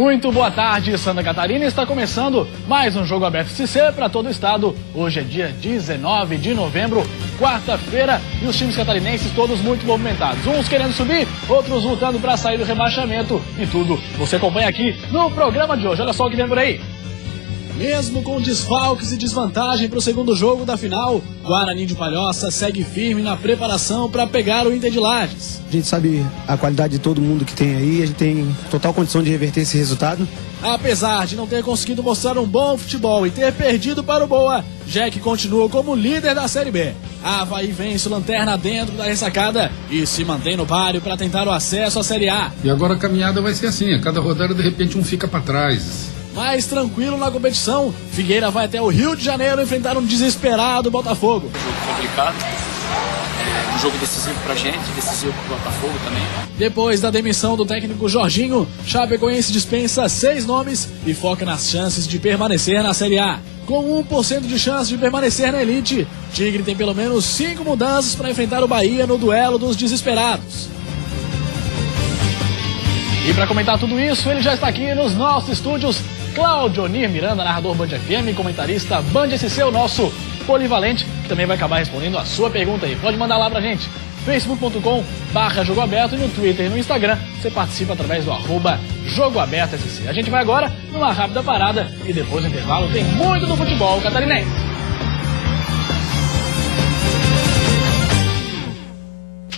Muito boa tarde, Santa Catarina. Está começando mais um Jogo Aberto SC para todo o estado. Hoje é dia 19 de novembro, quarta-feira, e os times catarinenses todos muito movimentados. Uns querendo subir, outros lutando para sair do rebaixamento. E tudo você acompanha aqui no programa de hoje. Olha só o que vem por aí. Mesmo com desfalques e desvantagem para o segundo jogo da final, Guarani de Palhoça segue firme na preparação para pegar o Inter de Lages. A gente sabe a qualidade de todo mundo que tem aí, a gente tem total condição de reverter esse resultado. Apesar de não ter conseguido mostrar um bom futebol e ter perdido para o Boa, Jack continua como líder da Série B. Avaí vence o Lanterna dentro da ressacada e se mantém no páreo para tentar o acesso à Série A. E agora a caminhada vai ser assim, a cada rodada de repente um fica para trás. Mais tranquilo na competição, Figueira vai até o Rio de Janeiro enfrentar um desesperado Botafogo. Um jogo complicado, um jogo decisivo pra gente, decisivo pro Botafogo também. Depois da demissão do técnico Jorginho, Chapecoense dispensa 6 nomes e foca nas chances de permanecer na Série A. Com 1% de chance de permanecer na elite, Tigre tem pelo menos 5 mudanças para enfrentar o Bahia no duelo dos desesperados. E para comentar tudo isso, ele já está aqui nos nossos estúdios, Claudionir Miranda, narrador Band FM, comentarista Band SC, o nosso polivalente, que também vai acabar respondendo a sua pergunta aí. Pode mandar lá pra gente, facebook.com/Jogo Aberto, e no Twitter e no Instagram você participa através do @JogoAbertoSC. A gente vai agora numa rápida parada e depois do intervalo tem muito do futebol catarinense.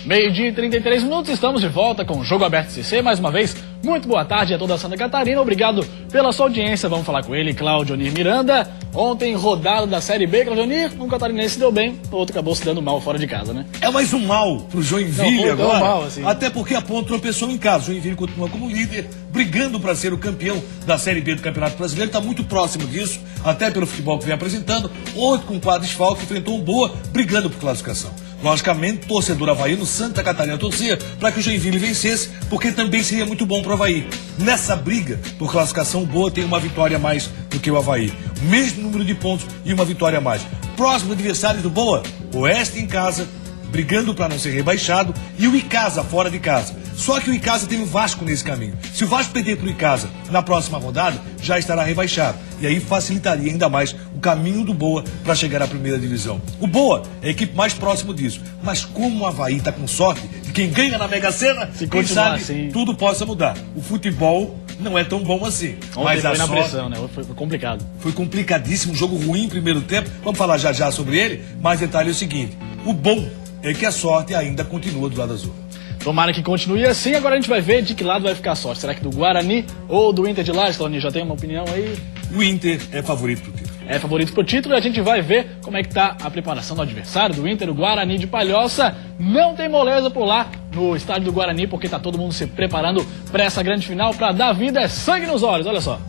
Meio-dia e 33 minutos, estamos de volta com o Jogo Aberto SC. Mais uma vez, muito boa tarde a toda a Santa Catarina. Obrigado pela sua audiência. Vamos falar com ele, Claudionir Miranda. Ontem, rodada da Série B, Claudionir, um catarinense deu bem, o outro acabou se dando mal fora de casa, né? É mais um mal pro Joinville agora, mal, assim. Até porque a Ponte tropeçou em casa. O Joinville continua como líder, brigando para ser o campeão da Série B do Campeonato Brasileiro. Está muito próximo disso, até pelo futebol que vem apresentando. Ontem, com 4 desfalques, enfrentou um Boa, brigando por classificação. Logicamente, torcedor havaiano, Santa Catarina torcia para que o Joinville vencesse, porque também seria muito bom para o Avaí. Nessa briga por classificação, o Boa tem uma vitória a mais do que o Avaí. O mesmo número de pontos e uma vitória a mais. Próximo adversário do Boa, Oeste em casa, brigando para não ser rebaixado, e o Icasa fora de casa. Só que o Icasa tem o Vasco nesse caminho. Se o Vasco perder para o Icasa na próxima rodada, já estará rebaixado. E aí facilitaria ainda mais o caminho do Boa para chegar à primeira divisão. O Boa é a equipe mais próxima disso. Mas como o Avaí está com sorte de quem ganha na Mega Sena, quem sabe assim, tudo possa mudar. O futebol não é tão bom assim. Ontem mas foi na pressão, né? Foi complicado. Foi complicadíssimo, um jogo ruim em primeiro tempo. Vamos falar já sobre ele, mas detalhe é o seguinte. O bom é que a sorte ainda continua do lado azul. Tomara que continue assim. Agora a gente vai ver de que lado vai ficar a sorte. Será que do Guarani ou do Inter de Lages? Claudionir, já tem uma opinião aí? O Inter é favorito pro título. É favorito pro título, e a gente vai ver como é que tá a preparação do adversário do Inter, o Guarani de Palhoça. Não tem moleza por lá no estádio do Guarani, porque tá todo mundo se preparando para essa grande final, para dar vida, é sangue nos olhos, olha só.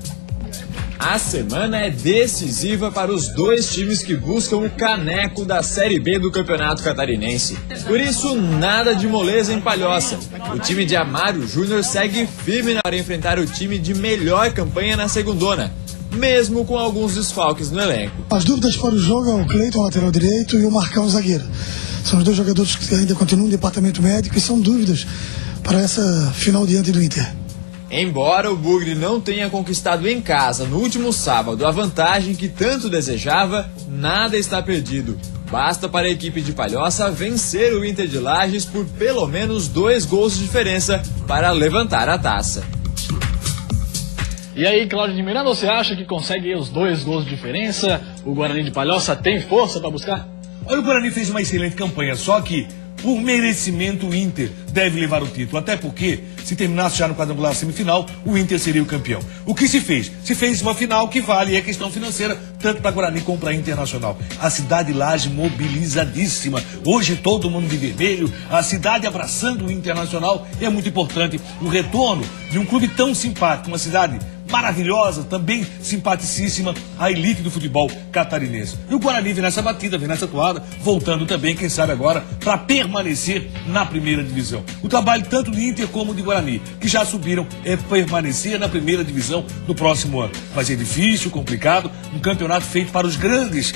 A semana é decisiva para os dois times que buscam o caneco da Série B do Campeonato Catarinense. Por isso, nada de moleza em Palhoça. O time de Amário Júnior segue firme para enfrentar o time de melhor campanha na segundona, mesmo com alguns desfalques no elenco. As dúvidas para o jogo é o Cleiton, lateral direito, e o Marcão, zagueiro. São os dois jogadores que ainda continuam no departamento médico e são dúvidas para essa final diante do Inter. Embora o Bugre não tenha conquistado em casa no último sábado a vantagem que tanto desejava, nada está perdido. Basta para a equipe de Palhoça vencer o Inter de Lages por pelo menos 2 gols de diferença para levantar a taça. E aí, Claudionir Miranda, você acha que consegue os 2 gols de diferença? O Guarani de Palhoça tem força para buscar? Olha, o Guarani fez uma excelente campanha, só que por merecimento o Inter deve levar o título, até porque se terminasse já no quadrangular semifinal, o Inter seria o campeão. O que se fez? Se fez uma final que vale, é questão financeira, tanto para Guarani como para Internacional. A cidade Laje mobilizadíssima, hoje todo mundo de vermelho, a cidade abraçando o Internacional, e é muito importante o retorno de um clube tão simpático, uma cidade maravilhosa, também simpaticíssima, a elite do futebol catarinense. E o Guarani vem nessa batida, vem nessa toada, voltando também, quem sabe agora, para permanecer na primeira divisão. O trabalho tanto do Inter como de Guarani, que já subiram, é permanecer na primeira divisão no próximo ano. Vai ser difícil, complicado, um campeonato feito para os grandes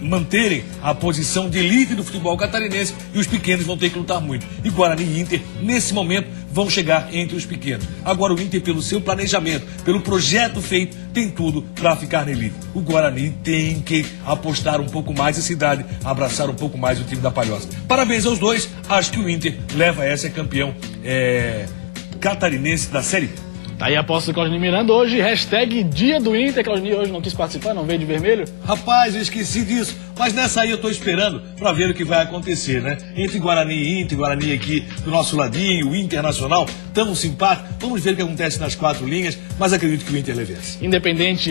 manterem a posição de elite do futebol catarinense e os pequenos vão ter que lutar muito. E Guarani e Inter, nesse momento, vão chegar entre os pequenos. Agora o Inter, pelo seu planejamento, pelo projeto feito, tem tudo para ficar na elite. O Guarani tem que apostar um pouco mais a cidade, abraçar um pouco mais o time da Palhoça. Parabéns aos dois, acho que o Inter leva essa, é campeão catarinense da Série B. Tá aí a aposta do Claudinei Miranda hoje, hashtag Dia do Inter. Claudinei hoje não quis participar, não veio de vermelho? Rapaz, eu esqueci disso, mas nessa aí eu tô esperando para ver o que vai acontecer, né? Entre Guarani e Inter, Guarani aqui do nosso ladinho, o Internacional, tão simpático. Vamos ver o que acontece nas 4 linhas, mas acredito que o Inter levece. Independente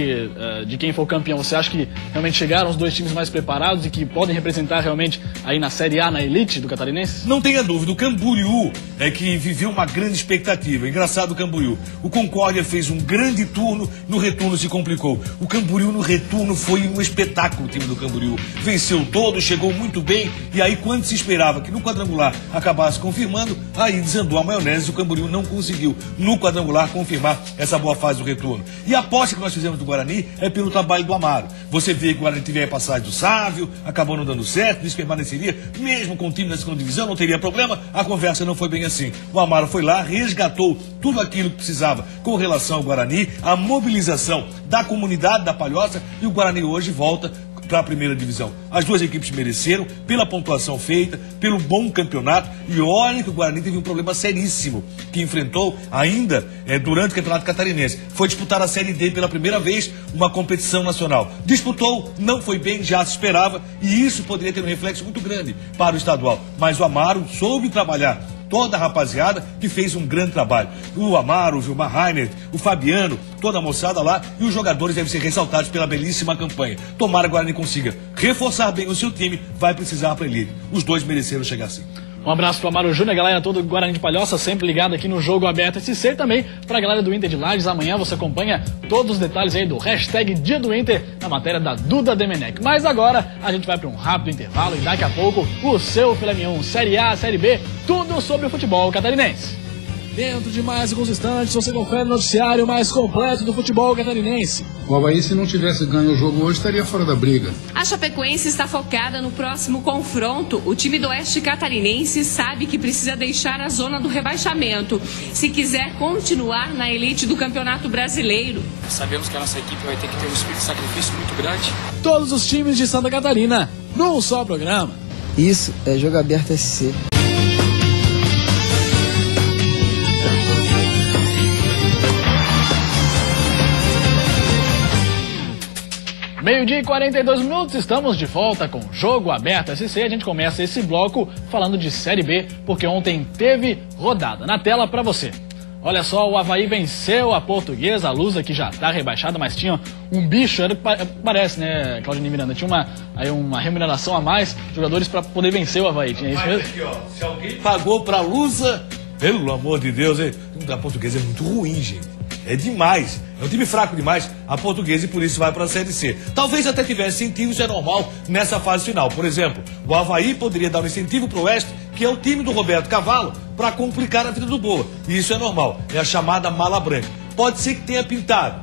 de quem for campeão, você acha que realmente chegaram os dois times mais preparados e que podem representar realmente aí na Série A, na elite do catarinense? Não tenha dúvida, o Camboriú é que viveu uma grande expectativa. Engraçado o Camboriú. O Concórdia fez um grande turno, no retorno se complicou. O Camboriú no retorno foi um espetáculo, o time do Camboriú. Venceu todo, chegou muito bem, e aí quando se esperava que no quadrangular acabasse confirmando, aí desandou a maionese e o Camboriú não conseguiu no quadrangular confirmar essa boa fase do retorno. E a aposta que nós fizemos do Guarani é pelo trabalho do Amaro. Você vê que o Guarani teve a passagem do Sávio, acabou não dando certo, disse que permaneceria, mesmo com o time na segunda divisão, não teria problema, a conversa não foi bem assim. O Amaro foi lá, resgatou tudo aquilo que precisava com relação ao Guarani, a mobilização da comunidade da Palhoça, e o Guarani hoje volta para a primeira divisão. As duas equipes mereceram, pela pontuação feita, pelo bom campeonato, e olha que o Guarani teve um problema seríssimo que enfrentou ainda durante o Campeonato Catarinense. Foi disputar a Série D pela primeira vez, uma competição nacional. Disputou, não foi bem, já se esperava, e isso poderia ter um reflexo muito grande para o estadual. Mas o Amaro soube trabalhar toda a rapaziada que fez um grande trabalho. O Amaro, o Vilmar Rainer, o Fabiano, toda a moçada lá, e os jogadores devem ser ressaltados pela belíssima campanha. Tomara que o Guarani consiga reforçar bem o seu time, vai precisar para ele. Os dois mereceram chegar assim. Um abraço pro Amaro Júnior, galera toda do Guarani de Palhoça, sempre ligado aqui no Jogo Aberto SC, também pra galera do Inter de Lages. Amanhã você acompanha todos os detalhes aí do hashtag Dia do Inter na matéria da Duda Demenech. Mas agora a gente vai para um rápido intervalo e daqui a pouco o seu Filé Mignon, Série A, Série B, tudo sobre o futebol catarinense. Dentro de mais alguns instantes, você confere o noticiário mais completo do futebol catarinense. O Avaí, se não tivesse ganho o jogo hoje, estaria fora da briga. A Chapecoense está focada no próximo confronto. O time do Oeste Catarinense sabe que precisa deixar a zona do rebaixamento se quiser continuar na elite do Campeonato Brasileiro. Sabemos que a nossa equipe vai ter que ter um espírito de sacrifício muito grande. Todos os times de Santa Catarina, num só programa. Isso é Jogo Aberto SC. Meio-dia e 42 minutos, estamos de volta com Jogo Aberto SC. A gente começa esse bloco falando de Série B, porque ontem teve rodada. Na tela para você. Olha só, o Avaí venceu a Portuguesa, a Lusa, que já está rebaixada, mas tinha um bicho, era o que parece, né, Claudinei Miranda? Tinha uma remuneração a mais, jogadores para poder vencer o Avaí. Tinha isso mesmo? Aqui, ó, se alguém pagou para a Lusa, pelo amor de Deus, o time da Portuguesa é muito ruim, gente. É demais. É um time fraco demais, a Portuguesa, e por isso vai para a Série C. Talvez até tivesse incentivo, isso é normal nessa fase final. Por exemplo, o Avaí poderia dar um incentivo para o Oeste, que é o time do Roberto Cavalo, para complicar a vida do Boa. E isso é normal. É a chamada mala branca. Pode ser que tenha pintado,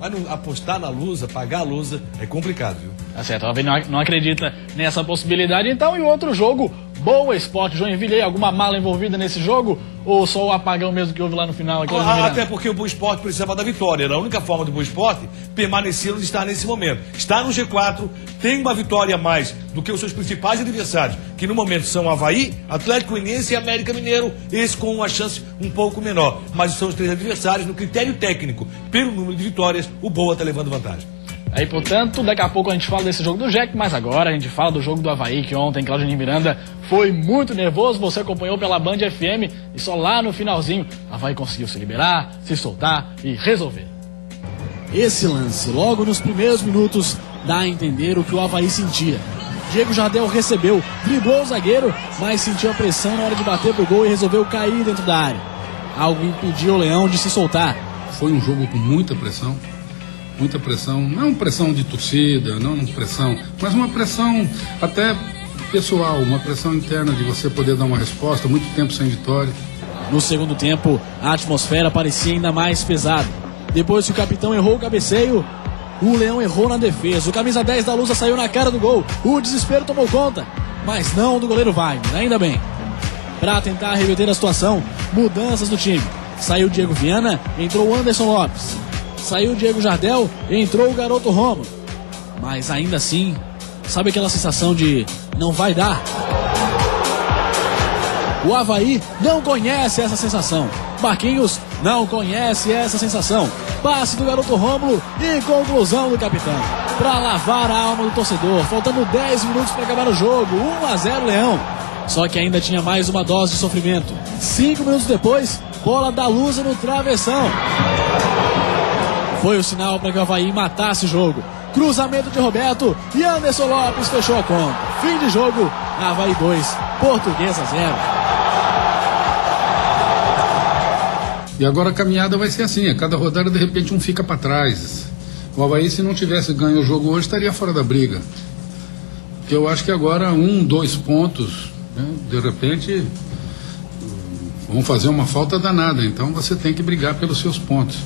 mas não, apostar na Lusa, pagar a Lusa, é complicado, viu? Tá certo, o Avaí não acredita nessa possibilidade. Então, e outro jogo, Boa Esporte Joinville, aí, alguma mala envolvida nesse jogo? Ou só o apagão mesmo que houve lá no final? Até porque o Boa Esporte precisava da vitória. Era a única forma do Boa Esporte permanecer onde está nesse momento. Está no G4, tem uma vitória a mais do que os seus principais adversários, que no momento são Avaí, Atlético Goianiense e América Mineiro, esse com uma chance um pouco menor. Mas são os 3 adversários, no critério técnico, pelo número de vitórias, o Boa está levando vantagem. Aí, portanto, daqui a pouco a gente fala desse jogo do Jack, mas agora a gente fala do jogo do Avaí, que ontem Claudinei Miranda foi muito nervoso, você acompanhou pela Band FM, e só lá no finalzinho, Avaí conseguiu se liberar, se soltar e resolver. Esse lance, logo nos primeiros minutos, dá a entender o que o Avaí sentia. Diego Jardel recebeu, driblou o zagueiro, mas sentiu a pressão na hora de bater pro gol e resolveu cair dentro da área. Algo impediu o Leão de se soltar. Foi um jogo com muita pressão. Muita pressão, não pressão de torcida, não pressão, mas uma pressão até pessoal, uma pressão interna de você poder dar uma resposta, muito tempo sem vitória. No segundo tempo, a atmosfera parecia ainda mais pesada. Depois que o capitão errou o cabeceio, O Leão errou na defesa. O camisa 10 da Lusa saiu na cara do gol. O desespero tomou conta, mas não do goleiro Wagner, ainda bem. Para tentar reverter a situação, mudanças no time. Saiu o Diego Viana, entrou o Anderson Lopes. Saiu o Diego Jardel, entrou o garoto Romulo. Mas ainda assim, sabe aquela sensação de não vai dar? O Avaí não conhece essa sensação. Marquinhos não conhece essa sensação. Passe do garoto Rômulo e conclusão do capitão. Para lavar a alma do torcedor. Faltando 10 minutos para acabar o jogo. 1-0 Leão. Só que ainda tinha mais uma dose de sofrimento. 5 minutos depois, bola da Lusa no travessão. Foi o sinal para que o Avaí matasse o jogo. Cruzamento de Roberto e Anderson Lopes fechou a conta. Fim de jogo, Avaí 2, Portuguesa 0. E agora a caminhada vai ser assim, a cada rodada de repente um fica para trás. O Avaí, se não tivesse ganho o jogo hoje, estaria fora da briga. Eu acho que agora 2 pontos, né, de repente vão fazer uma falta danada, então você tem que brigar pelos seus pontos.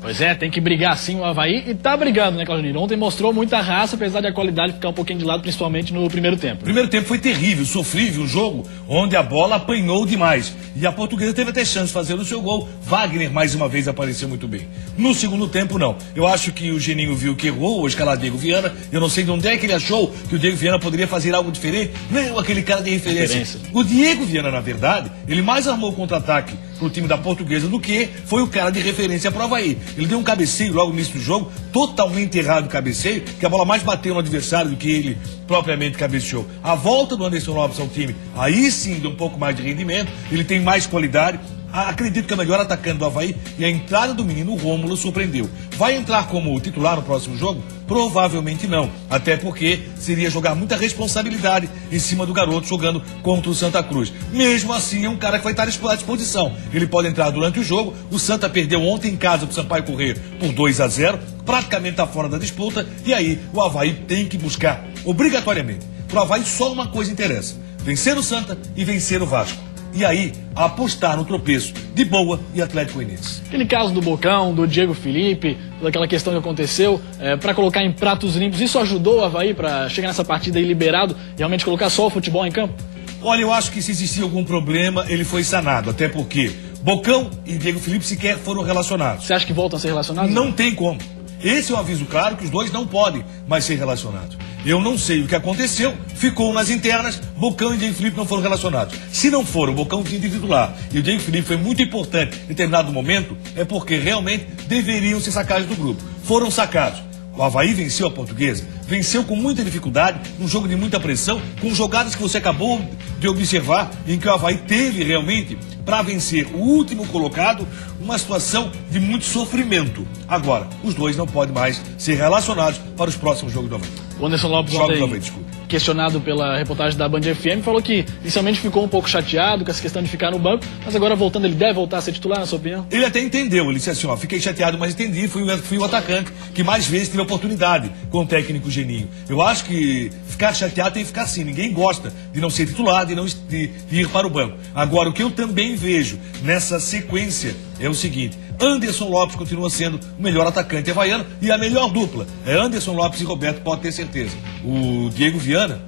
Pois é, tem que brigar sim o Avaí e tá brigando, né, Claudionir? Ontem mostrou muita raça, apesar de a qualidade ficar um pouquinho de lado, principalmente no primeiro tempo. O primeiro tempo foi terrível, sofrível, um jogo onde a bola apanhou demais. E a Portuguesa teve até chance de fazer o seu gol. Wagner, mais uma vez, apareceu muito bem. No segundo tempo, não. Eu acho que o Geninho viu que errou, o escalar Diego Viana. Eu não sei de onde é que ele achou que o Diego Viana poderia fazer algo diferente. Não, aquele cara de referência. O Diego Viana, na verdade, ele mais armou o contra-ataque pro time da Portuguesa do que foi o cara de referência pro Avaí. Ele deu um cabeceio logo no início do jogo, totalmente errado o cabeceio, que a bola mais bateu no adversário do que ele propriamente cabeceou. A volta do Anderson Lopes ao time, aí sim deu um pouco mais de rendimento, ele tem mais qualidade. Acredito que é o melhor atacante do Avaí e a entrada do menino Rômulo surpreendeu. Vai entrar como titular no próximo jogo? Provavelmente não, até porque seria jogar muita responsabilidade em cima do garoto jogando contra o Santa Cruz. Mesmo assim, é um cara que vai estar à disposição. Ele pode entrar durante o jogo. O Santa perdeu ontem em casa para o Sampaio Corrêa por 2-0, praticamente está fora da disputa, e aí o Avaí tem que buscar, obrigatoriamente. Para o Avaí só uma coisa interessa: vencer o Santa e vencer o Vasco. E aí, apostar no tropeço de Boa e Atlético Goianiense. Aquele caso do Bocão, do Diego Felipe, daquela questão que aconteceu, para colocar em pratos limpos, isso ajudou o Avaí para chegar nessa partida aí liberado e realmente colocar só o futebol em campo? Olha, eu acho que se existia algum problema, ele foi sanado, até porque Bocão e Diego Felipe sequer foram relacionados. Você acha que voltam a ser relacionados? Não tem como. Esse é um aviso claro que os dois não podem mais ser relacionados. Eu não sei o que aconteceu, ficou nas internas, Bocão e Diego Felipe não foram relacionados. Se não foram, o Bocão tinha de titular e o Diego Felipe foi muito importante em determinado momento, é porque realmente deveriam ser sacados do grupo. Foram sacados. O Avaí venceu a Portuguesa, venceu com muita dificuldade, um jogo de muita pressão, com jogadas que você acabou de observar, em que o Avaí teve realmente, para vencer o último colocado, uma situação de muito sofrimento. Agora, os dois não podem mais ser relacionados para os próximos jogos do Avaí. O Anderson Lopes, questionado pela reportagem da Band FM, falou que inicialmente ficou um pouco chateado com essa questão de ficar no banco, mas agora voltando, ele deve voltar a ser titular, na sua opinião? Ele até entendeu, ele disse assim, ó, fiquei chateado, mas entendi, fui o atacante que mais vezes teve oportunidade com o técnico Geninho. Eu acho que ficar chateado tem que ficar assim, ninguém gosta de não ser titular, de ir para o banco. Agora, o que eu também vejo nessa sequência é o seguinte: Anderson Lopes continua sendo o melhor atacante havaiano e a melhor dupla é Anderson Lopes e Roberto, pode ter certeza. O Diego Viana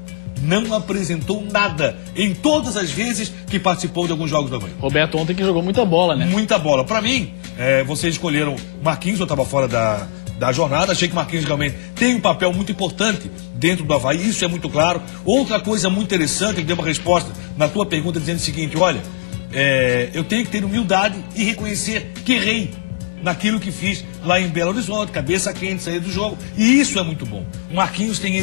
não apresentou nada em todas as vezes que participou de alguns jogos do Avaí. Roberto ontem que jogou muita bola, né? Muita bola. Para mim, vocês escolheram Marquinhos, eu estava fora da jornada, achei que Marquinhos realmente tem um papel muito importante dentro do Avaí, isso é muito claro. Outra coisa muito interessante, ele deu uma resposta na tua pergunta dizendo o seguinte: olha, eu tenho que ter humildade e reconhecer que errei naquilo que fiz lá em Belo Horizonte, cabeça quente, sair do jogo, e isso é muito bom. O Marquinhos tem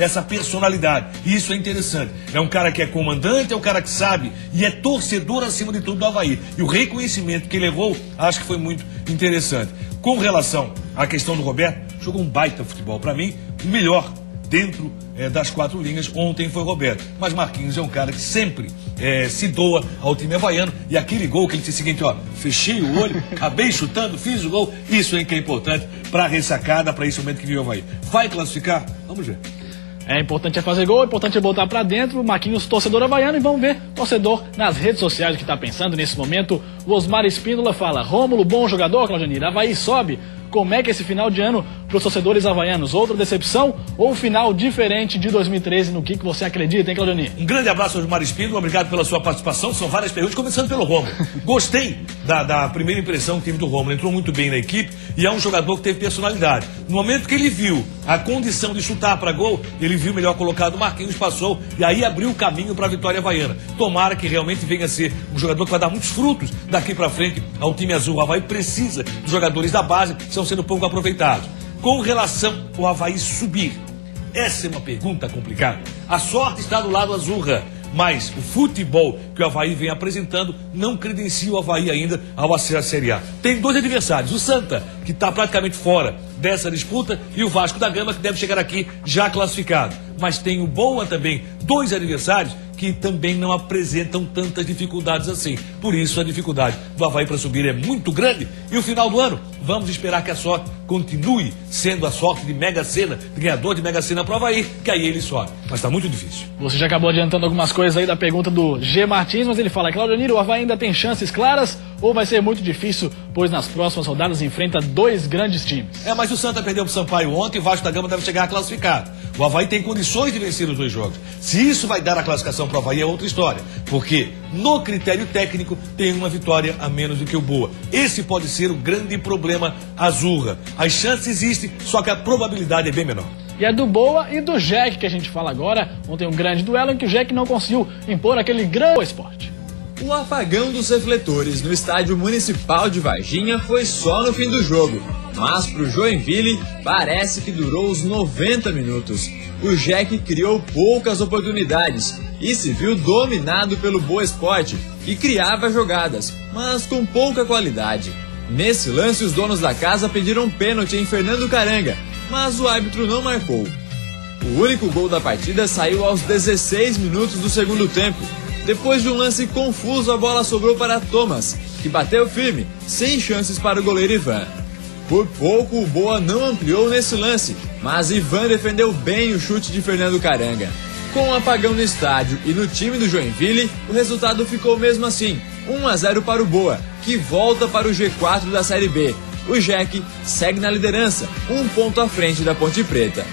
essa personalidade, e isso é interessante. É um cara que é comandante, é um cara que sabe e é torcedor acima de tudo do Avaí. E o reconhecimento que ele levou, acho que foi muito interessante. Com relação à questão do Roberto, jogou um baita futebol. Para mim, o melhor dentro das 4 linhas ontem foi o Roberto. Mas Marquinhos é um cara que sempre se doa ao time havaiano. E aquele gol que ele disse o seguinte, ó, fechei o olho, acabei chutando, fiz o gol. Isso é que é importante para a ressacada, para esse momento que vive o Avaí. Vai classificar? Vamos ver. É importante fazer gol, é importante botar pra dentro. Marquinhos, torcedor havaiano, e vamos ver, torcedor nas redes sociais o que tá pensando nesse momento. O Osmar Espíndola fala: Rômulo, bom jogador, Claudionir. Avaí sobe como é que é esse final de ano para os torcedores havaianos. Outra decepção ou final diferente de 2013? No que você acredita, hein, Claudionir? Um grande abraço ao Gilmar Espíndola, obrigado pela sua participação. São várias perguntas, começando pelo Rômulo. Gostei da primeira impressão que tive do Rômulo. Entrou muito bem na equipe e é um jogador que teve personalidade. No momento que ele viu a condição de chutar para gol, ele viu o melhor colocado, Marquinhos passou e aí abriu o caminho para a vitória havaiana. Tomara que realmente venha a ser um jogador que vai dar muitos frutos daqui para frente ao time azul. O Avaí precisa dos jogadores da base que estão sendo pouco aproveitados. Com relação ao Avaí subir, essa é uma pergunta complicada. A sorte está do lado azurra, mas o futebol que o Avaí vem apresentando não credencia o Avaí ainda ao acesso à Série A. Tem dois adversários, o Santa, que está praticamente fora dessa disputa, e o Vasco da Gama, que deve chegar aqui já classificado. Mas tem o Boa também, dois adversários que também não apresentam tantas dificuldades assim. Por isso a dificuldade do Avaí para subir é muito grande. E o final do ano, vamos esperar que a sorte continue sendo a sorte de Mega Sena, de ganhador de Mega Sena para o Avaí, que aí ele sobe. Mas está muito difícil. Você já acabou adiantando algumas coisas aí da pergunta do G. Martins, mas ele fala: Claudionir, o Avaí ainda tem chances claras ou vai ser muito difícil, pois nas próximas rodadas enfrenta dois grandes times? Mas o Santa perdeu para o Sampaio ontem e o Vasco da Gama deve chegar classificado. O Avaí tem condições de vencer os dois jogos. Se isso vai dar a classificação para o Avaí é outra história, porque no critério técnico tem uma vitória a menos do que o Boa. Esse pode ser o grande problema azurra. As chances existem, só que a probabilidade é bem menor. E é do Boa e do Jack que a gente fala agora. Ontem um grande duelo em que o Jack não conseguiu impor aquele grande esporte. O apagão dos refletores no estádio municipal de Varginha foi só no fim do jogo, mas pro Joinville parece que durou os 90 minutos. O Jack criou poucas oportunidades e se viu dominado pelo Boa Esporte, que criava jogadas, mas com pouca qualidade. Nesse lance, os donos da casa pediram pênalti em Fernando Caranga, mas o árbitro não marcou. O único gol da partida saiu aos 16 minutos do segundo tempo. Depois de um lance confuso, a bola sobrou para Thomas, que bateu firme, sem chances para o goleiro Ivan. Por pouco, o Boa não ampliou nesse lance, mas Ivan defendeu bem o chute de Fernando Caranga. Com o apagão no estádio e no time do Joinville, o resultado ficou mesmo assim, 1-0 para o Boa, que volta para o G4 da Série B. O Jack segue na liderança, um ponto à frente da Ponte Preta.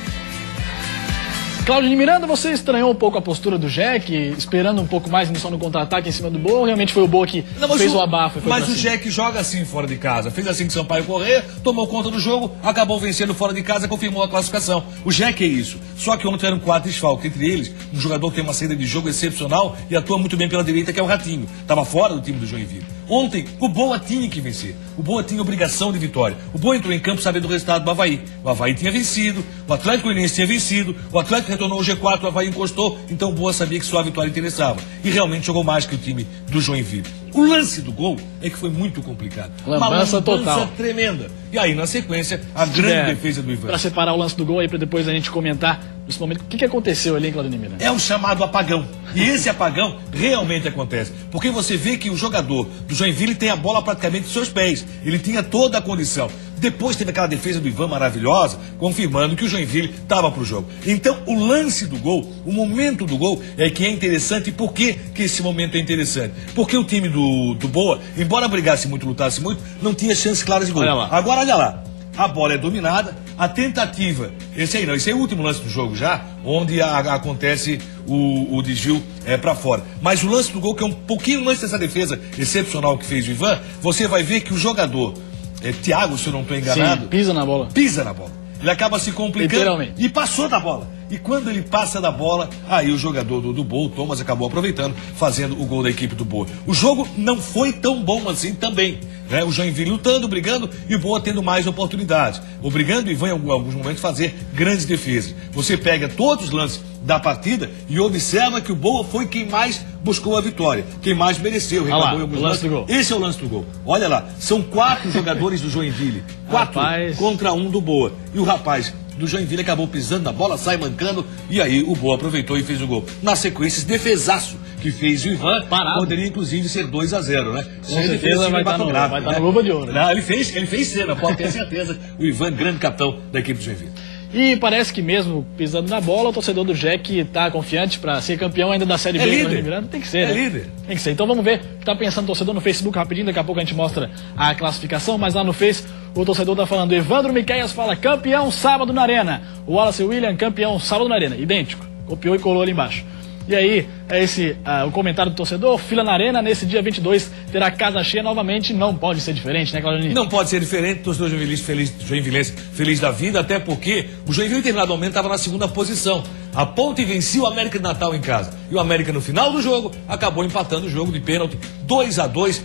Claudionir Miranda, você estranhou um pouco a postura do Jack, esperando um pouco mais só no contra-ataque em cima do Boa, ou realmente foi o Boa que fez o abafo? Mas o Jack joga assim fora de casa, fez assim com o Sampaio Corrêa, tomou conta do jogo, acabou vencendo fora de casa, confirmou a classificação. O Jack é isso, só que ontem eram 4 desfalques, entre eles um jogador que tem uma saída de jogo excepcional e atua muito bem pela direita, que é o Ratinho, estava fora do time do Joinville. Ontem o Boa tinha que vencer, o Boa tinha obrigação de vitória. O Boa entrou em campo sabendo do resultado do Avaí. O Avaí tinha vencido, o Atlético Goianiense tinha vencido, o Atlético retornou ao G4, o Avaí encostou, então o Boa sabia que só a vitória interessava. E realmente jogou mais que o time do Joinville. O lance do gol é que foi muito complicado. Lambança total. Tremenda. E aí, na sequência, a grande defesa do Ivan. Para separar o lance do gol aí, para depois a gente comentar nesse momento, o que aconteceu ali, Claudionir Miranda? É o chamado apagão. E esse apagão realmente acontece. Porque você vê que o jogador do Joinville tem a bola praticamente nos seus pés. Ele tinha toda a condição. Depois teve aquela defesa do Ivan maravilhosa, confirmando que o Joinville estava para o jogo. Então, o lance do gol, o momento do gol, é que é interessante. E por que esse momento é interessante? Porque o time do Boa, embora brigasse muito, lutasse muito, não tinha chances claras de gol. Olha lá. Agora, olha lá. A bola é dominada, a tentativa, esse aí é o último lance do jogo já, onde acontece o desvio para fora. Mas o lance do gol, que é um pouquinho antes dessa defesa excepcional que fez o Ivan, você vai ver que o jogador, Thiago, se eu não estou enganado... Sim, pisa na bola. Pisa na bola. Ele acaba se complicando e passou da bola. E quando ele passa da bola, aí o jogador do Boa, o Thomas, acabou aproveitando, fazendo o gol da equipe do Boa. O jogo não foi tão bom assim também, né? O Joinville lutando, brigando e o Boa tendo mais oportunidades. Obrigando o Ivan em alguns momentos a fazer grandes defesas. Você pega todos os lances da partida e observa que o Boa foi quem mais buscou a vitória, quem mais mereceu. Olha lá, o lance do gol. Esse é o lance do gol. Olha lá, são 4 jogadores do Joinville, 4 contra 1 do Boa. E o rapaz do Joinville acabou pisando na bola, sai mancando, e aí o Boa aproveitou e fez o gol. Na sequência, esse defesaço que fez o Ivan, poderia inclusive ser 2-0, né? Com certeza vai estar no Luva de Ouro. Não, ele fez cena, pode ter certeza. O Ivan, grande capitão da equipe do Joinville. E parece que mesmo pisando na bola, o torcedor do Jack está confiante para ser campeão ainda da Série B. Líder. Tem que ser, né? Líder. Tem que ser. Então vamos ver o que está pensando o torcedor no Facebook rapidinho. Daqui a pouco a gente mostra a classificação. Mas lá no Face, o torcedor está falando. Evandro Miqueias fala campeão sábado na Arena. O Wallace William, campeão sábado na Arena. Idêntico. Copiou e colou ali embaixo. E aí, é esse o comentário do torcedor. Fila na Arena, nesse dia 22, terá casa cheia novamente. Não pode ser diferente, né, Claudinei? Não pode ser diferente. O torcedor joinvilense feliz da vida, até porque o Joinville, em determinado momento, estava na segunda posição. A Ponte vencia o América de Natal em casa. E o América, no final do jogo, acabou empatando o jogo de pênalti 2-2.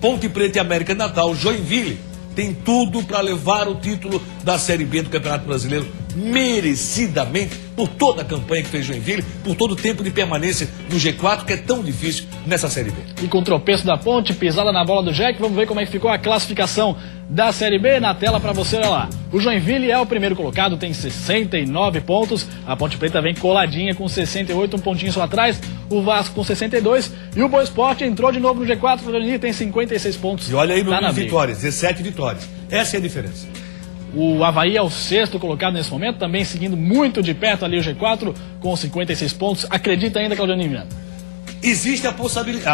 Ponte Preta e América de Natal. Joinville tem tudo para levar o título da Série B do Campeonato Brasileiro merecidamente, por toda a campanha que fez Joinville, por todo o tempo de permanência no G4, que é tão difícil nessa Série B. E com o tropeço da Ponte, pisada na bola do Jack, vamos ver como é que ficou a classificação da Série B na tela para você, olha lá. O Joinville é o primeiro colocado, tem 69 pontos, a Ponte Preta vem coladinha com 68, um pontinho só atrás, o Vasco com 62 e o Boa Esporte entrou de novo no G4, o tem 56 pontos. E olha aí no número de vitórias, 17 vitórias. Essa é a diferença. O Avaí é o sexto colocado nesse momento, também seguindo muito de perto ali o G4, com 56 pontos. Acredita ainda, Claudinei Miranda? Existe a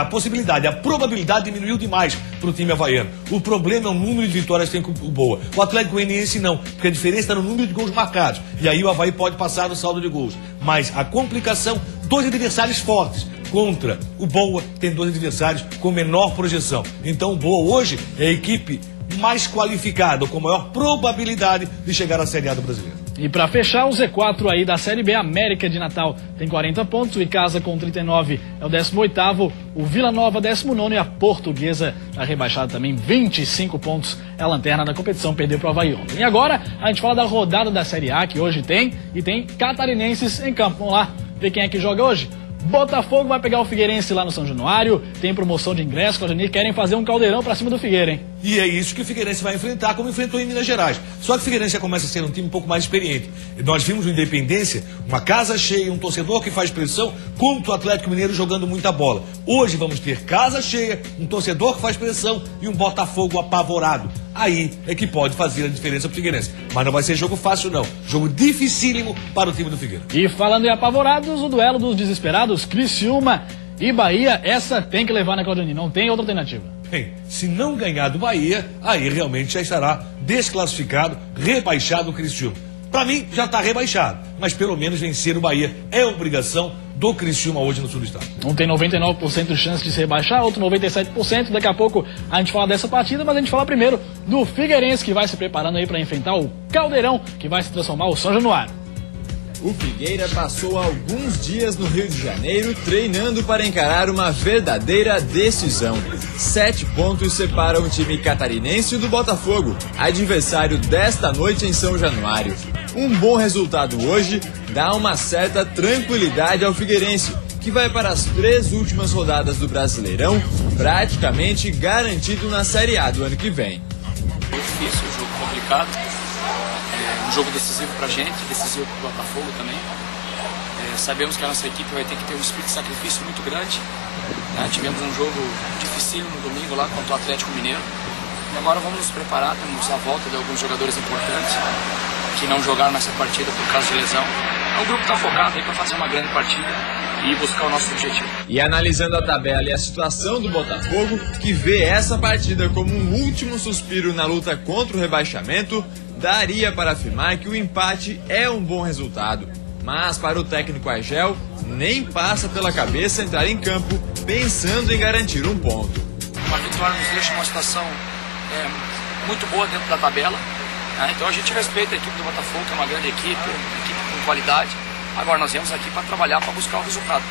possibilidade, a probabilidade diminuiu demais para o time havaiano. O problema é o número de vitórias que tem com o Boa. O Atlético Goianiense não, porque a diferença está no número de gols marcados. E aí o Avaí pode passar no saldo de gols. Mas a complicação, 2 adversários fortes. Contra o Boa, tem 2 adversários com menor projeção. Então o Boa hoje é a equipe mais qualificada, com maior probabilidade de chegar à Série A do Brasileiro. E para fechar o Z4 aí da Série B, a América de Natal tem 40 pontos, o Icasa com 39 é o 18º, o Vila Nova 19º e a Portuguesa está rebaixada também, 25 pontos, é a lanterna da competição, perdeu para o Avaí ontem. E agora a gente fala da rodada da Série A, que hoje tem, e tem catarinenses em campo. Vamos lá ver quem é que joga hoje. Botafogo vai pegar o Figueirense lá no São Januário, tem promoção de ingresso, Claudinei, querem fazer um caldeirão pra cima do Figueira, hein? E é isso que o Figueirense vai enfrentar, como enfrentou em Minas Gerais. Só que o Figueirense já começa a ser um time um pouco mais experiente. Nós vimos no Independência, uma casa cheia, um torcedor que faz pressão, contra o Atlético Mineiro jogando muita bola. Hoje vamos ter casa cheia, um torcedor que faz pressão e um Botafogo apavorado. Aí é que pode fazer a diferença pro Figueirense. Mas não vai ser jogo fácil, não. Jogo dificílimo para o time do Figueira. E falando em apavorados, o duelo dos desesperados, Criciúma e Bahia, essa tem que levar na Claudinei, não tem outra alternativa. Bem, se não ganhar do Bahia, aí realmente já estará desclassificado, rebaixado o Criciúma. Para mim, já está rebaixado, mas pelo menos vencer o Bahia é obrigação do Criciúma hoje no sul do estado. Um tem 99% de chance de se rebaixar, outro 97%. Daqui a pouco a gente fala dessa partida, mas a gente fala primeiro do Figueirense, que vai se preparando aí para enfrentar o Caldeirão, que vai se transformar o São Januário. O Figueira passou alguns dias no Rio de Janeiro treinando para encarar uma verdadeira decisão. 7 pontos separam o time catarinense do Botafogo, adversário desta noite em São Januário. Um bom resultado hoje dá uma certa tranquilidade ao Figueirense, que vai para as 3 últimas rodadas do Brasileirão, praticamente garantido na Série A do ano que vem. Muito difícil, um jogo complicado. Um jogo decisivo pra gente, decisivo pro Botafogo também. Sabemos que a nossa equipe vai ter que ter um espírito de sacrifício muito grande. Tivemos um jogo dificílio no domingo lá contra o Atlético Mineiro. E agora vamos nos preparar, temos a volta de alguns jogadores importantes que não jogaram nessa partida por causa de lesão. O grupo está focado aí para fazer uma grande partida e buscar o nosso objetivo. E analisando a tabela e a situação do Botafogo, que vê essa partida como um último suspiro na luta contra o rebaixamento, daria para afirmar que o empate é um bom resultado. Mas para o técnico Argel, nem passa pela cabeça entrar em campo pensando em garantir um ponto. Uma vitória nos deixa uma situação muito boa dentro da tabela. Então a gente respeita a equipe do Botafogo, que é uma grande equipe com qualidade. Agora nós viemos aqui para trabalhar, para buscar o resultado.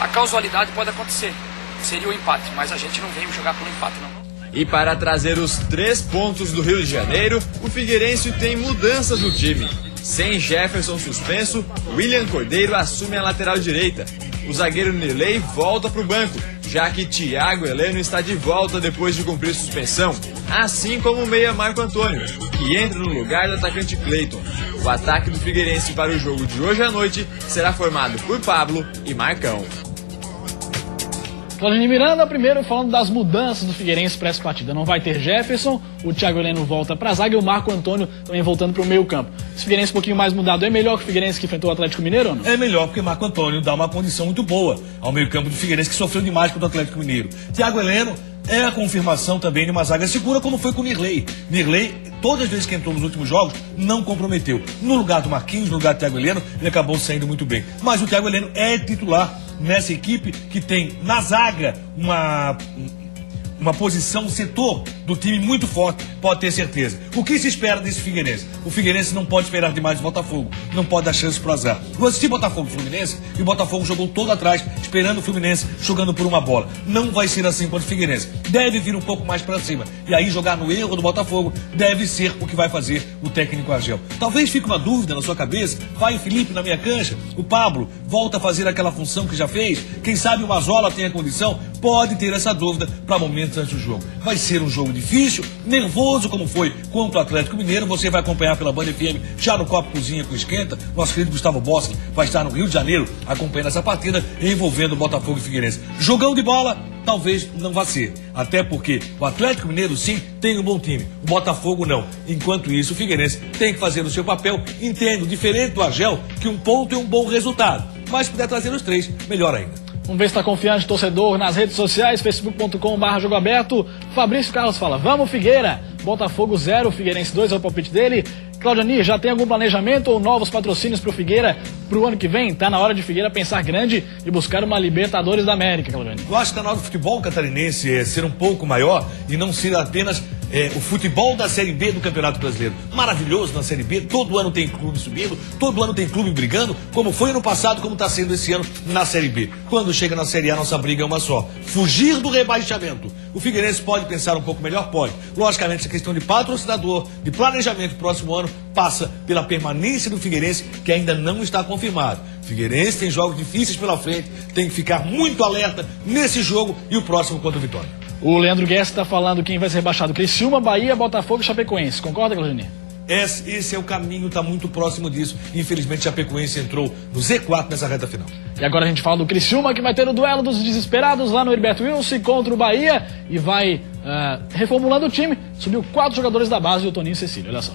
A causalidade pode acontecer, seria o empate, mas a gente não veio jogar pelo empate não. E para trazer os 3 pontos do Rio de Janeiro, o Figueirense tem mudanças no time. Sem Jefferson suspenso, William Cordeiro assume a lateral direita. O zagueiro Nirley volta para o banco, já que Thiago Heleno está de volta depois de cumprir suspensão, assim como o meia Marco Antônio, que entra no lugar do atacante Cleiton. O ataque do Figueirense para o jogo de hoje à noite será formado por Pablo e Marcão. Claudinei Miranda, primeiro falando das mudanças do Figueirense para essa partida. Não vai ter Jefferson, o Thiago Heleno volta para a zaga e o Marco Antônio também voltando para o meio campo. Esse Figueirense um pouquinho mais mudado é melhor que o Figueirense que enfrentou o Atlético Mineiro ou não? É melhor porque Marco Antônio dá uma condição muito boa ao meio campo do Figueirense, que sofreu demais contra o Atlético Mineiro. Thiago Heleno é a confirmação também de uma zaga segura, como foi com o Nirley. Nirley, todas as vezes que entrou nos últimos jogos, não comprometeu. No lugar do Marquinhos, no lugar do Thiago Heleno, ele acabou saindo muito bem. Mas o Thiago Heleno é titular nessa equipe que tem na zaga uma posição, um setor do time muito forte, pode ter certeza. O que se espera desse Figueirense? O Figueirense não pode esperar demais do Botafogo, não pode dar chance pro azar. Eu assisti Botafogo e Fluminense e o Botafogo jogou todo atrás, esperando o Fluminense jogando por uma bola. Não vai ser assim contra o Figueirense. Deve vir um pouco mais para cima. E aí jogar no erro do Botafogo deve ser o que vai fazer o técnico Argel. Talvez fique uma dúvida na sua cabeça, vai o Felipe na minha cancha, o Pablo volta a fazer aquela função que já fez, quem sabe o Mazola tem a condição, pode ter essa dúvida para momentos antes do jogo. Vai ser um jogo difícil, nervoso como foi contra o Atlético Mineiro. Você vai acompanhar pela Band FM já no Copo Cozinha com Esquenta. Nosso querido Gustavo Boschi vai estar no Rio de Janeiro acompanhando essa partida envolvendo Botafogo e Figueirense. Jogão de bola, talvez não vá ser. Até porque o Atlético Mineiro sim tem um bom time, o Botafogo não. Enquanto isso, o Figueirense tem que fazer o seu papel. Entendo, diferente do Argel, que um ponto é um bom resultado. Mas se puder trazer os 3, melhor ainda. Vamos ver se está confiante, torcedor, nas redes sociais, facebook.com/jogo aberto. Fabrício Carlos fala, vamos Figueira, Botafogo 0, Figueirense 2 é o palpite dele. Claudionir, já tem algum planejamento ou novos patrocínios para o Figueira para o ano que vem? Está na hora de Figueira pensar grande e buscar uma Libertadores da América, Claudionir. Eu acho que está na hora do futebol catarinense ser um pouco maior e não ser apenas o futebol da Série B do Campeonato Brasileiro. Maravilhoso na Série B, todo ano tem clube subindo, todo ano tem clube brigando, como foi ano passado, como está sendo esse ano na Série B. Quando chega na Série A, nossa briga é uma só, fugir do rebaixamento. O Figueirense pode pensar um pouco melhor? Pode. Logicamente, essa questão de patrocinador, de planejamento próximo ano, passa pela permanência do Figueirense, que ainda não está confirmado. O Figueirense tem jogos difíceis pela frente, tem que ficar muito alerta nesse jogo e o próximo contra o Vitória. O Leandro Guedes está falando quem vai ser rebaixado: Criciúma, Bahia, Botafogo e Chapecoense. Concorda, Claudionir? Esse é o caminho, está muito próximo disso. Infelizmente, Chapecoense entrou no Z4 nessa reta final. E agora a gente fala do Criciúma, que vai ter o duelo dos desesperados lá no Heriberto Wilson contra o Bahia e vai reformulando o time. Subiu 4 jogadores da base e o Toninho Cecílio, olha só.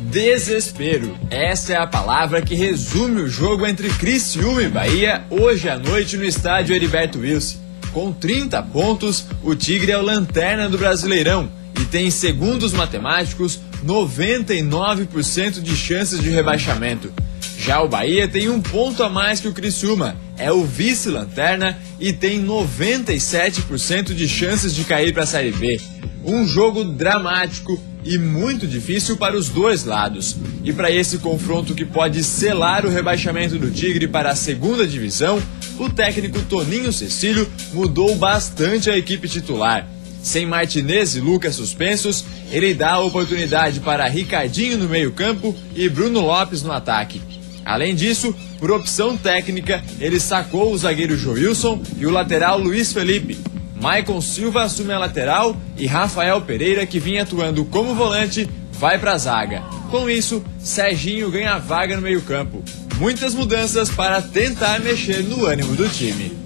Desespero. Essa é a palavra que resume o jogo entre Criciúma e Bahia hoje à noite no estádio Heriberto Wilson. Com 30 pontos, o Tigre é o lanterna do Brasileirão e tem, segundo os matemáticos, 99% de chances de rebaixamento. Já o Bahia tem um ponto a mais que o Criciúma, é o vice-lanterna e tem 97% de chances de cair para a Série B. Um jogo dramático e muito difícil para os dois lados. E para esse confronto que pode selar o rebaixamento do Tigre para a segunda divisão, o técnico Toninho Cecílio mudou bastante a equipe titular. Sem Martinez e Lucas suspensos, ele dá a oportunidade para Ricardinho no meio-campo e Bruno Lopes no ataque. Além disso, por opção técnica, ele sacou o zagueiro Joilson e o lateral Luiz Felipe. Maicon Silva assume a lateral e Rafael Pereira, que vinha atuando como volante, vai para a zaga. Com isso, Serginho ganha a vaga no meio-campo. Muitas mudanças para tentar mexer no ânimo do time.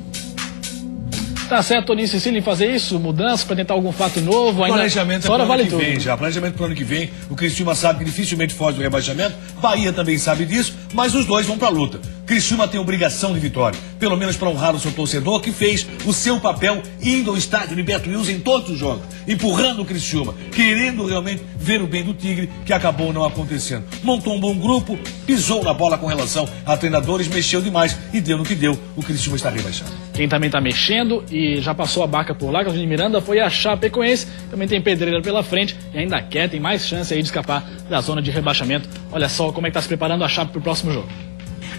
Tá certo, Toninho Cecílio, em fazer isso? Mudança para tentar algum fato novo? Ainda planejamento para o ano que vem já. Planejamento para o ano que vem. O Criciúma sabe que dificilmente foge do rebaixamento. Bahia também sabe disso, mas os dois vão para a luta. Criciúma tem obrigação de vitória, pelo menos para honrar o seu torcedor, que fez o seu papel indo ao estádio Heriberto Wilson em todos os jogos, empurrando o Criciúma, querendo realmente ver o bem do Tigre, que acabou não acontecendo. Montou um bom grupo, pisou na bola com relação a treinadores, mexeu demais e deu no que deu. O Criciúma está rebaixado. Quem também está mexendo e já passou a barca por lá, Claudionir Miranda, foi a Chapecoense. Também tem pedreira pela frente e ainda quer, tem mais chance aí de escapar da zona de rebaixamento. Olha só como é que está se preparando a Chape para o próximo jogo.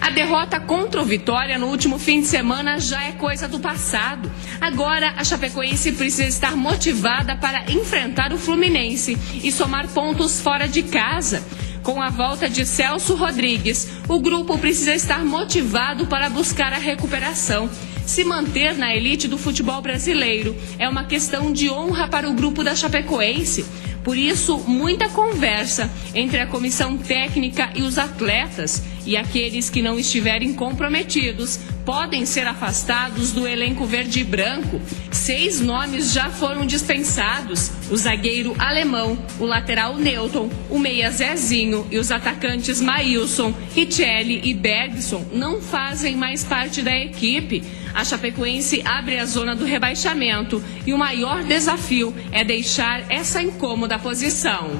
A derrota contra o Vitória no último fim de semana já é coisa do passado. Agora, a Chapecoense precisa estar motivada para enfrentar o Fluminense e somar pontos fora de casa. Com a volta de Celso Rodrigues, o grupo precisa estar motivado para buscar a recuperação. Se manter na elite do futebol brasileiro é uma questão de honra para o grupo da Chapecoense. Por isso, muita conversa entre a comissão técnica e os atletas. e aqueles que não estiverem comprometidos podem ser afastados do elenco verde e branco. 6 nomes já foram dispensados: o zagueiro Alemão, o lateral Newton, o meia Zezinho e os atacantes Maílson, Richelli e Bergson não fazem mais parte da equipe. A Chapecoense abre a zona do rebaixamento e o maior desafio é deixar essa incômoda posição.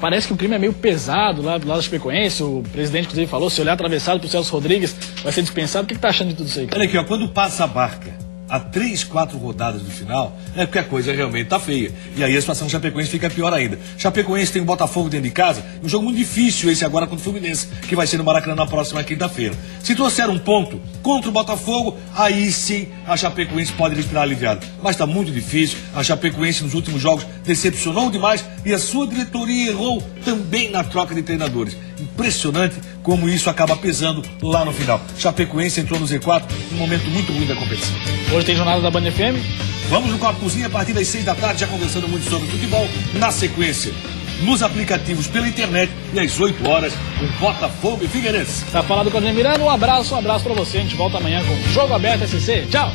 Parece que o clima é meio pesado lá do lado da Chapecoense. O presidente, inclusive, falou: se olhar atravessado pro Celso Rodrigues, vai ser dispensado. O que tá achando de tudo isso aí? Olha aqui, ó, quando passa a barca a 3, 4 rodadas do final, é porque a coisa realmente tá feia. E aí a situação do Chapecoense fica pior ainda. Chapecoense tem o Botafogo dentro de casa, um jogo muito difícil esse agora contra o Fluminense, que vai ser no Maracanã na próxima quinta-feira. Se trouxer um ponto contra o Botafogo, aí sim a Chapecoense pode respirar aliviado. Mas tá muito difícil, a Chapecoense nos últimos jogos decepcionou demais e a sua diretoria errou também na troca de treinadores. Impressionante como isso acaba pesando lá no final. Chapecoense entrou no Z4 num momento muito ruim da competição. Hoje tem jornada da Band FM. Vamos no Copa Cozinha a partir das 6 da tarde, já conversando muito sobre futebol. Na sequência, nos aplicativos pela internet e às 8 horas, com Botafogo e Figueirense. Tá falado com o Ademir Miranda. Um abraço pra você. A gente volta amanhã com Jogo Aberto SC. Tchau!